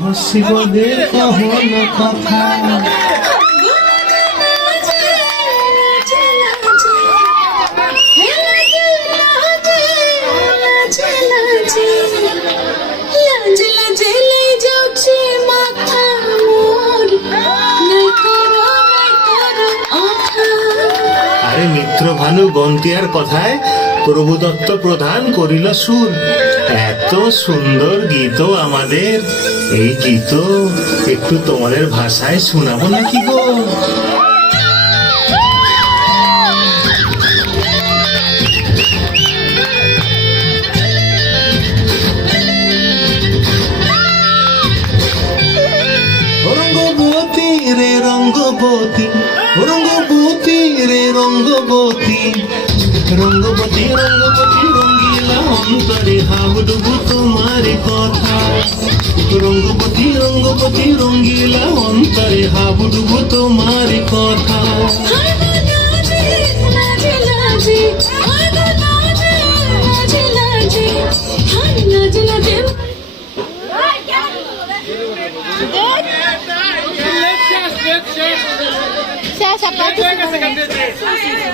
শিবদের কহন কথা আরে মিত্র ভানু গন্তিয়ার কথায় প্রভুদত্ত প্রধান করিল সুর। এত সুন্দর গীত আমাদের, এই গীত একটু তোমাদের ভাষায় শোনাবো নাকি গো? রঙ্গবতী রে রঙ্গবতী, রঙ্গবতী রে রঙ্গবতী, রঙ্গবতী রঙ্গবতী রঙ্গিলা অন্তরে হাবুডুবু তোমার কথা। রঙ্গবতী রঙ্গবতী রঙ্গিলা অন্তরে হাবুডুবু তোমার কথা। Saya siapa?